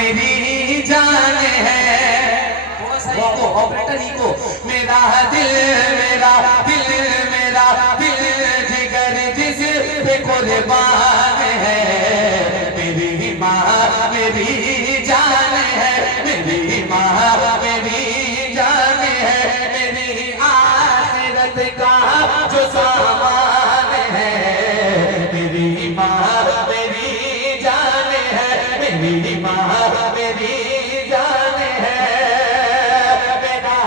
मेरी जान है। ऑपरेटर ही को मेरा दिल मेरा दिल मेरा दिल जिगर जिस पे कुर्बान है। मेरी माँ मेरी जान है, मेरी माँ मेरी जान है, मेरी आखिरत का जो सामान है। मेरी माँ मेरी जान है, मेरी माँ मेरी जान है। मेरा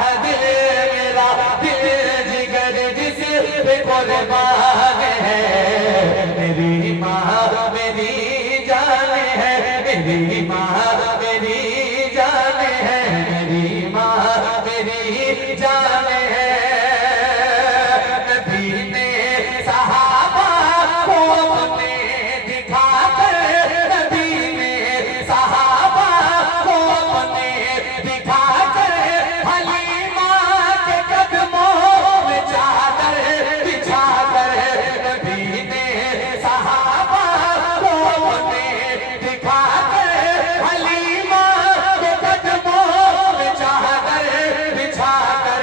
दिल जिगर जिस पे कुर्बान है। मेरी माँ मेरी जान है, मेरी माँ मेरी जान है, मेरी माँ मेरी जान है। नबी ने सहाबा को अपने दिखाकर, नबी ने सहाबा को अपने दिखाकर हलीमा के कदमों में चादर बिछाकर, नबी ने सहाबा को अपने दिखाकर हलीमा के कदमों में चादर बिछाकर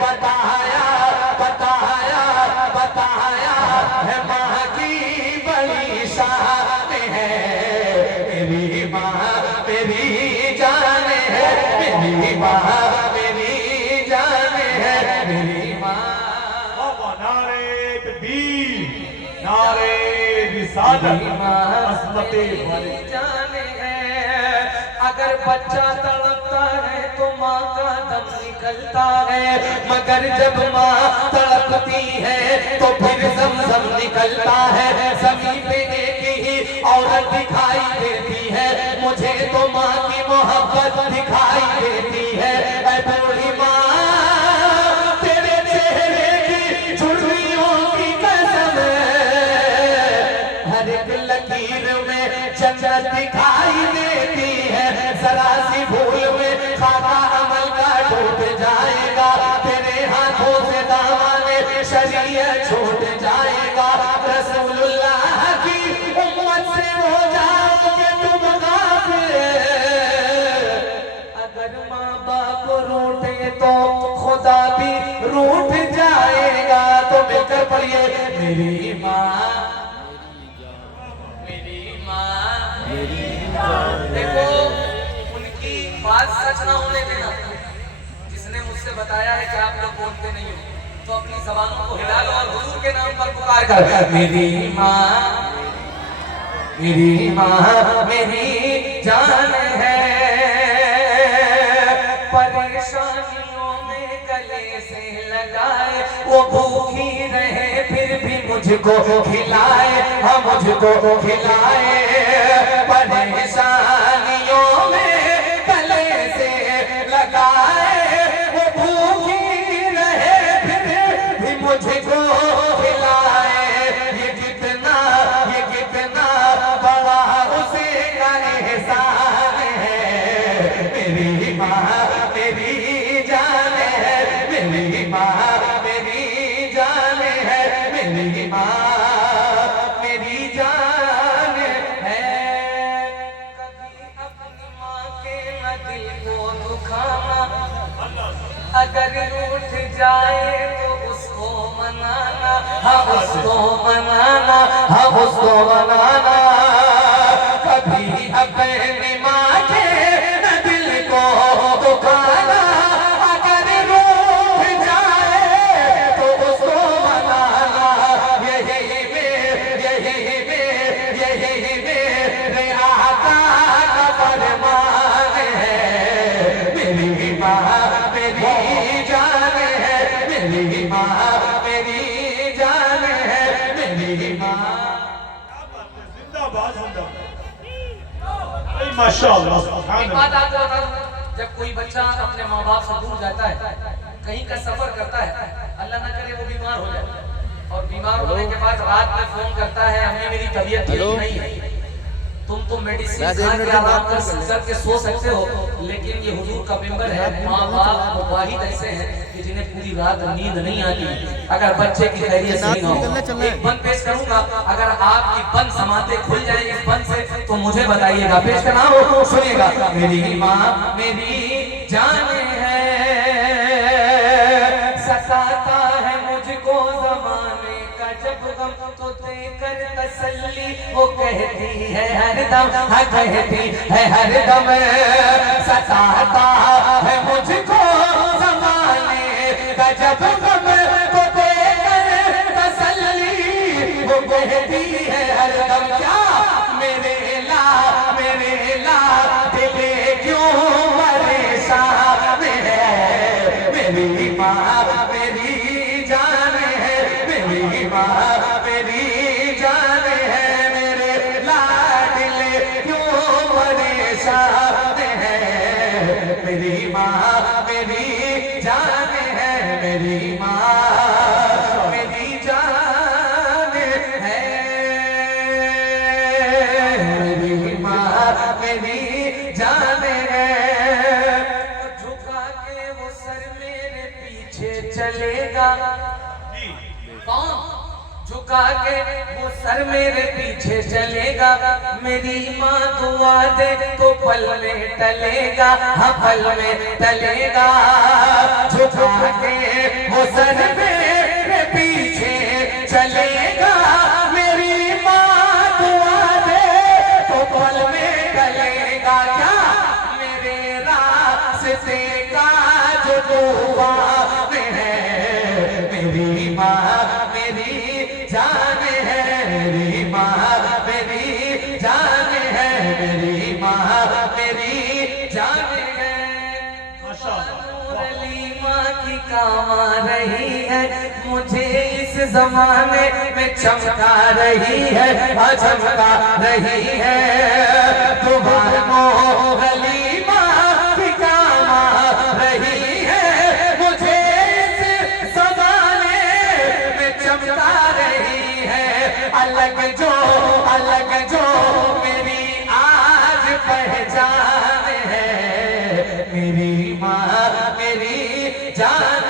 बताया बताया बताया है माँ की बड़ी शान है। मेरी माँ मेरी जान है, मेरी माँ मेरी जान है, मेरी माँ। नारे तकबीर, नारे रिसालत, असमते वाले जान है। अगर बच्चा तड़पता है तो माँ का दम निकलता है, मगर जब माँ तड़पती है तो फिर ज़म-ज़म निकलता है। ज़मीन पे एक ही औरत दिखाई देती है, मुझे तो माँ की मोहब्बत दिखाई देती है। ऐ बूढ़ी माँ तेरे चेहरे की झुर्रियों की कसम, हर एक लकीर में जन्नत दिखाई देती है। जरा सी भूल में खाता अमल का टूट जाएगा, तेरे हाथों से दामन शरीयत छूट जाएगा। रसूलुल्लाह की उम्मत से हो जाओगे तुम गाफिल। अगर माँ बाप रूठे तो खुदा भी रूठ जाएगा। तो मिलकर पढ़िए मेरी माँ मेरी माँ मेरी जान। देखो उनकी बात सच ना होने देना। जिसने मुझसे बताया है कि आप लोग बोलते नहीं हो, तो अपनी ज़बानों को हिला लो और हुजूर के नाम पर पुकार कर मेरी माँ मेरी माँ मेरी जान है। परेशानियों में गले से लगाए, वो भूखी रहे फिर भी मुझको खिलाए, हाँ मुझको खिलाए। परेशानियों में गले से लगाए, वो भूखी रहे फिर भी मुझको खिलाए। ये कितना बड़ा उसे का एहसान है। मेरी माँ मेरी जान है, मेरी माँ मेरी जान है, मेरी माँ मेरी जान है। कभी अपनी माँ के न दिल को दुखाना, अगर रूठ जाए तो उसको मनाना, हाँ उसको मनाना, हाँ उसको मनाना। कभी अपनी माँ के न दिल को दुखाना, अगर रूठ जाए तो उसको मनाना। यही मेरे आका का फरमान है। मेरी माँ मेरी जान है, मेरी माँ मेरी जान है, मेरी माँ। जिंदाबाद जिंदाबाद। माशाअल्लाह सुभान एक बात आपको बता दूं, जब कोई बच्चा अपने माँ बाप से दूर जाता है, कहीं का सफर करता है, अल्लाह ना करे वो बीमार हो जाए, और बीमार होने के बाद रात में फोन करता है अम्मी मेरी तबीयत ठीक नहीं है। तुम तो मेडिसिन खा के आराम करके सो सकते हो, लेकिन ये हुजूर का मेंबर है। माँ बाप वाहिद ऐसे हैं कि जिन्हें पूरी रात नींद नहीं आती अगर बच्चे की खैरियत नहीं हो। एक बंद पेश करूंगा, अगर आपकी बंद समाते खुल जाए इस बंद से तो मुझे बताइएगा, पेश करना हो सुनिएगा। मेरी माँ मेरी जान है, सताता है मुझको ज़माने का जब गम, तो देकर तसल्ली वो कहती है हरदम, हाँ कहती है हरदम, सताता है मुझको ज़माने का जब गम, तो देकर तसल्ली वो कहती है हरदम। क्या मेरे ला दिले क्यों परेशान है, मेरी माँ मेरी जान है, मेरी माँ मेरी जान है, मेरे लाडले क्यों परेशान है, मेरी माँ मेरी जान है, मेरी माँ मेरी जान है, मेरी माँ मेरी जान है। झुका के वो सर मेरे पीछे चलेगा, कौन? झुका के वो सर मेरे पीछे चलेगा, मेरी माँ दुआ दे तो पल में टलेगा, हाँ पल में टलेगा। झुका के वो सर मेरे पीछे चलेगा, मेरी माँ दुआ दे तो पल में टलेगा। क्या मेरे रास्ते का जो तूफान है, मेरी माँ मेरी जान है, मेरी माँ मेरी जान है, मेरी माँ मेरी जान है। अली माँ की काम आ रही है, मुझे इस जमाने में चमका रही है, चमका रही है। तुम्हारे अली माँ की काम आ रही है, मुझे इस जमाने में चमका रही है। अलग जो मेरी आज पहचान है, मेरी माँ मेरी जान